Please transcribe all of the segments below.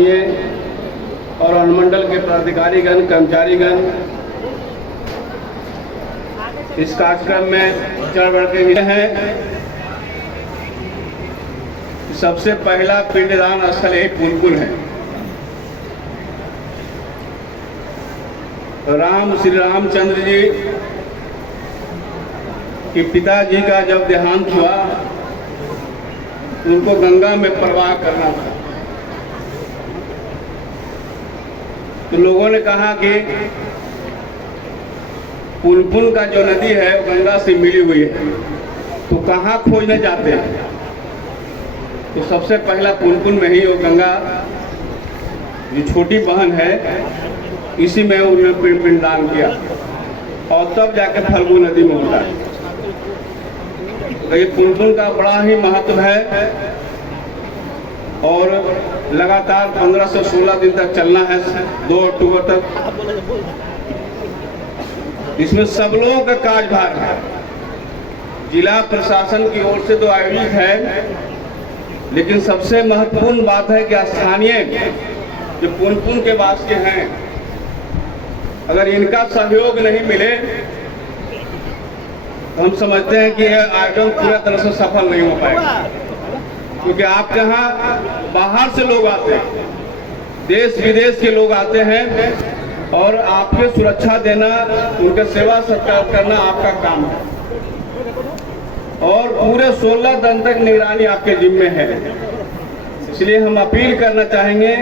माननीय और अनुमंडल के पदाधिकारीगण, कर्मचारीगण इस कार्यक्रम में चढ़ बढ़ के मिले हैं। सबसे पहला पिंडदान स्थल यही पुनपुन है। श्री रामचंद्र जी के पिताजी का जब देहांत हुआ, उनको गंगा में प्रवाह करना था। तो लोगों ने कहा कि पुनपुन का जो नदी है वो गंगा से मिली हुई है, तो कहाँ खोजने जाते हैं। तो सबसे पहला पुनपुन में ही वो गंगा जो छोटी बहन है, इसी में उन्होंने पिंडदान किया और तब जाके फल्गु नदी में होता है। तो ये पुनपुन का बड़ा ही महत्व है और लगातार 15 से 16 दिन तक चलना है, 2 अक्टूबर तक। इसमें सब लोगों का कार्यभार है। जिला प्रशासन की ओर से तो आयोजित है, लेकिन सबसे महत्वपूर्ण बात है कि स्थानीय जो पुनपुन के वासी हैं, अगर इनका सहयोग नहीं मिले तो हम समझते हैं कि यह आयोजन पूरी तरह से सफल नहीं हो पाएगा। क्योंकि आपके यहाँ बाहर से लोग आते हैं, देश विदेश के लोग आते हैं और आपके सुरक्षा देना, उनके सेवा सत्कार करना आपका काम है और पूरे 16 दिन तक निगरानी आपके जिम्मे है। इसलिए हम अपील करना चाहेंगे,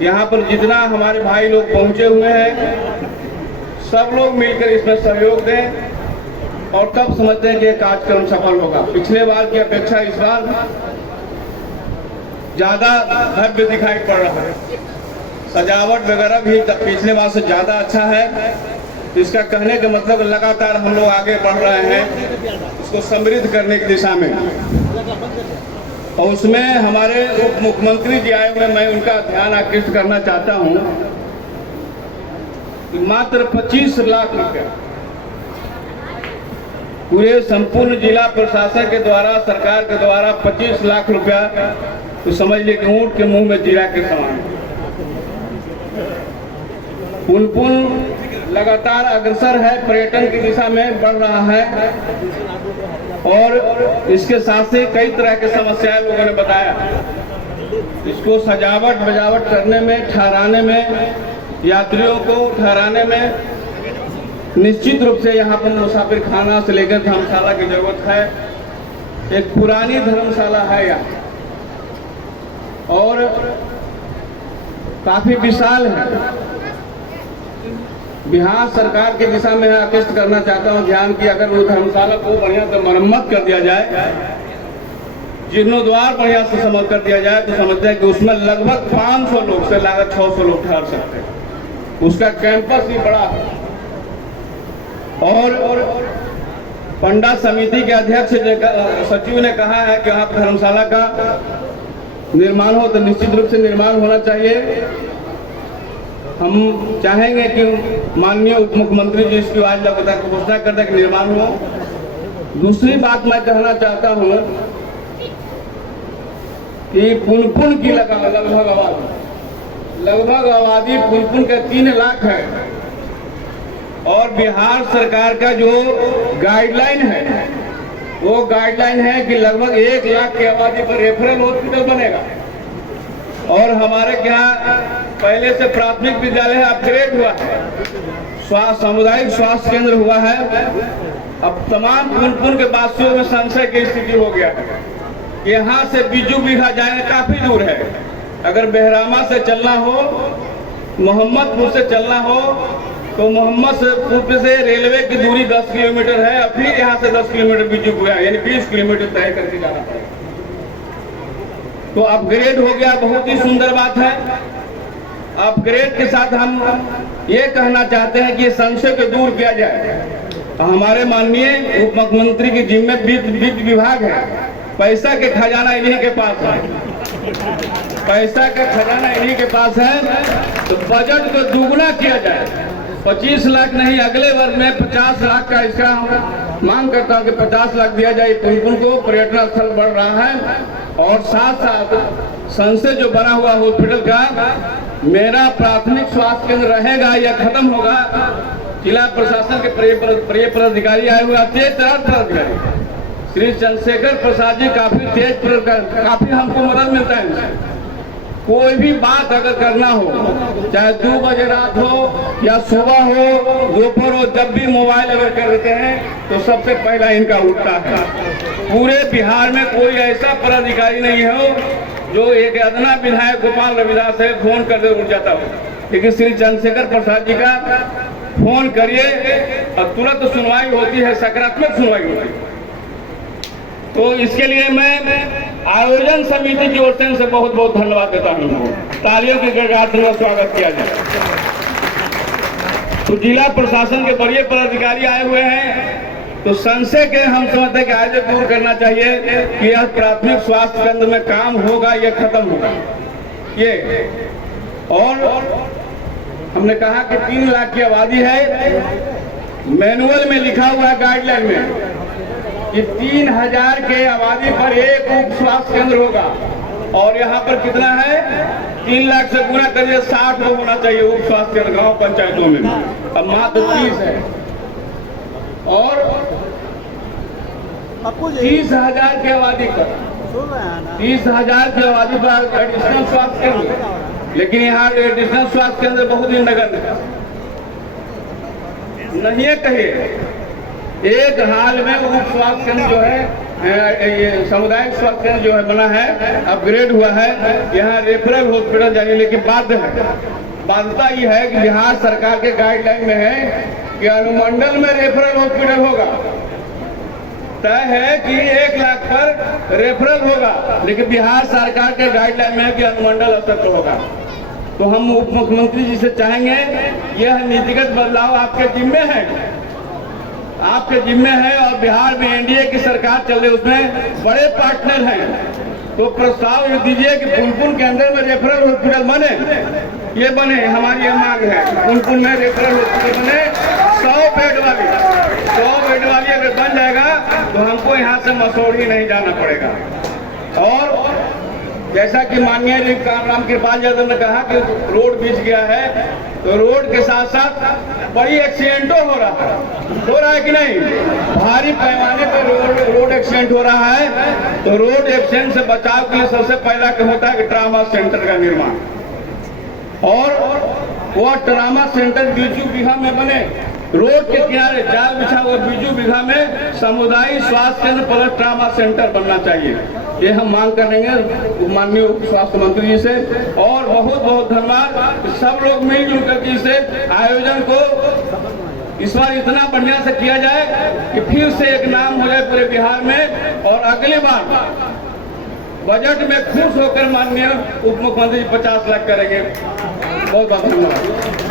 यहाँ पर जितना हमारे भाई लोग पहुँचे हुए हैं, सब लोग मिलकर इसमें सहयोग दें और तब समझते हैं कि यह कार्यक्रम सफल होगा। पिछले बार की अपेक्षा इस बार ज्यादा भव्य दिखाई पड़ रहा है। सजावट वगैरह भी पिछले बार से ज्यादा अच्छा है। तो इसका कहने का मतलब लगातार हम लोग आगे बढ़ रहे हैं उसको समृद्ध करने की दिशा में। और उसमें हमारे उप मुख्यमंत्री जी आए हुए, मैं उनका ध्यान आकृष्ट करना चाहता हूं कि मात्र 25 लाख रुपया पूरे संपूर्ण जिला प्रशासन के द्वारा, सरकार के द्वारा 25 लाख रुपया, तो समझ लीजिए कि ऊंट के मुंह में जीरा के समान। पुनपुन लगातार अग्रसर है, पर्यटन की दिशा में बढ़ रहा है और इसके साथ से कई तरह की समस्याएं लोगों ने बताया। इसको सजावट बजावट करने में, ठहराने में, यात्रियों को ठहराने में निश्चित रूप से यहाँ पर मुसाफिर खाना से लेकर धर्मशाला की जरूरत है। एक पुरानी धर्मशाला है यहाँ और काफी विशाल है। बिहार सरकार की दिशा में आकृष्ट करना चाहता हूं ध्यान की, अगर वो धर्मशाला को बढ़िया से मरम्मत कर दिया जाए, जीर्णोद्वार बढ़िया से समझ कर दिया जाए, तो समझते हैं कि उसमें लगभग 500 लोग से लागत 600 लोग ठहर सकते हैं। उसका कैंपस भी बड़ा है और पंडा समिति के अध्यक्ष सचिव ने कहा है कि वहाँ धर्मशाला का निर्माण हो, तो निश्चित रूप से निर्माण होना चाहिए। हम चाहेंगे कि माननीय उप मुख्यमंत्री जी इसकी आज लगातार घोषणा कर दें कि निर्माण हो। दूसरी बात मैं कहना चाहता हूं कि पुनपुन की लगभग आबादी पुनपुन के 3 लाख है और बिहार सरकार का जो गाइडलाइन है, वो गाइडलाइन है कि लगभग 1 लाख की आबादी पर रेफरल हॉस्पिटल बनेगा और हमारे यहाँ पहले से प्राथमिक विद्यालय अपग्रेड हुआ है, सामुदायिक स्वास्थ्य केंद्र हुआ है। अब तमाम पुनपुन के वासियों में संशय की स्थिति हो गया है। यहाँ से बिजू बीघा जाने काफी दूर है। अगर बेहरामा से चलना हो, मोहम्मदपुर से चलना हो, तो मोहम्मदपुर से रेलवे की दूरी 10 किलोमीटर है, अब फिर यहाँ से 10 किलोमीटर बिजू बीघा यानी 20 किलोमीटर तय करके जाना पड़ेगा। तो अपग्रेड हो गया, बहुत ही सुंदर बात है। अपग्रेड के साथ हम ये कहना चाहते हैं कि ये संशय को दूर किया जाए। हमारे माननीय उप मुख्यमंत्री के जिम्मे वित्त विभाग है, पैसा के खजाना इन्हीं के पास है, पैसा का खजाना इन्हीं के पास है। तो बजट को दुगुना किया जाए, 25 लाख नहीं, अगले वर्ष में 50 लाख का इसका मांग करता हूं कि 50 लाख दिया जाए। पुनपुन को पर्यटन स्थल बढ़ रहा है और साथ साथ संसद जो बना हुआ हॉस्पिटल का मेरा प्राथमिक स्वास्थ्य केंद्र रहेगा या खत्म होगा। जिला प्रशासन के प्रिय पदाधिकारी आए हुए, तेज पदाधिकारी श्री चंद्रशेखर प्रसाद जी काफी तेज, काफी हमको मदद मिलता है इनसे। कोई भी बात अगर करना हो, चाहे 2 बजे रात हो या सुबह हो, दोपहर हो, जब भी मोबाइल अगर कर देते हैं तो सबसे पहला इनका उठता है। पूरे बिहार में कोई ऐसा पदाधिकारी नहीं हो जो एक अदना विधायक गोपाल रविदास है फोन कर दे उठ जाता हो, लेकिन श्री चंद्रशेखर प्रसाद जी का फोन करिए और तुरंत सुनवाई होती है, सकारात्मक सुनवाई होती है। तो इसके लिए मैं आयोजन समिति की ओर से इनसे बहुत बहुत धन्यवाद देता हूँ। तालियों के गड़गड़ाहट से स्वागत किया जाए। तो जिला प्रशासन के बड़े पदाधिकारी आए हुए हैं, तो संशय के हम समझते हैं कि आज दूर करना चाहिए कि यह प्राथमिक स्वास्थ्य केंद्र में काम होगा या खत्म होगा ये। और हमने कहा कि 3 लाख की आबादी है, मैनुअल में लिखा हुआ है गाइडलाइन में कि 3000 के आबादी पर एक उप स्वास्थ्य केंद्र होगा, और यहाँ पर कितना है 3 लाख से गुना करिए 60 लोग होना चाहिए उप स्वास्थ्य केंद्र गाँव पंचायतों में। अब मात्र 30 है, और 30,000 की आबादी पर 30,000 की आबादी पर एडिशनल स्वास्थ्य केंद्र, लेकिन यहाँ एडिशनल स्वास्थ्य केंद्र बहुत ही नगण्य नहीं है। कहिए एक हाल में उप स्वास्थ्य केंद्र जो है ये सामुदायिक स्वास्थ्य केंद्र जो है बना है, अपग्रेड हुआ है, यहाँ रेफरल हॉस्पिटल जाने, लेकिन बाध्यता ये है कि बिहार सरकार के गाइडलाइन में है कि अनुमंडल में रेफरल हॉस्पिटल होगा। तय है कि 1 लाख पर रेफरल होगा, लेकिन बिहार सरकार के गाइडलाइन में है कि अनुमंडल स्तर पर होगा। तो हम उप मुख्यमंत्री जी से चाहेंगे, यह नीतिगत बदलाव आपके जिम्मे है, आपके जिम्मे है, और बिहार में एनडीए की सरकार चल रही है, उसमें बड़े पार्टनर हैं। तो प्रस्ताव दीजिए कि पुनपुन के अंदर में रेफरल हॉस्पिटल बने, ये बने, हमारी ये मांग है। पुनपुन में रेफरल हॉस्पिटल बने, 100 बेड वाली अगर बन जाएगा तो हमको यहाँ से मसूरी नहीं जाना पड़ेगा। और जैसा कि माननीय राम कृपाल यादव ने कहा कि रोड बीच गया है, तो रोड के साथ साथ बड़ी एक्सीडेंटों हो रहा है कि नहीं, भारी पैमाने पर रोड एक्सीडेंट हो रहा है। तो रोड एक्सीडेंट से बचाव के लिए सबसे पहला होता है कि ट्रामा सेंटर का निर्माण, और वह ट्रामा सेंटर बीजू बिघा में बने, रोड के किनारे जाल बिछा हुआ बीजू बिघा में सामुदायिक स्वास्थ्य केंद्र प्लस ट्रामा सेंटर बनना चाहिए। ये हम मांग करेंगे माननीय स्वास्थ्य मंत्री जी से। और बहुत बहुत धन्यवाद, सब लोग मिलजुल करके इसे आयोजन को इस बार इतना बढ़िया से किया जाए कि फिर से एक नाम हो जाए पूरे बिहार में, और अगली बार बजट में खुश होकर माननीय उप मुख्यमंत्री 50 लाख करेंगे। बहुत बहुत धन्यवाद।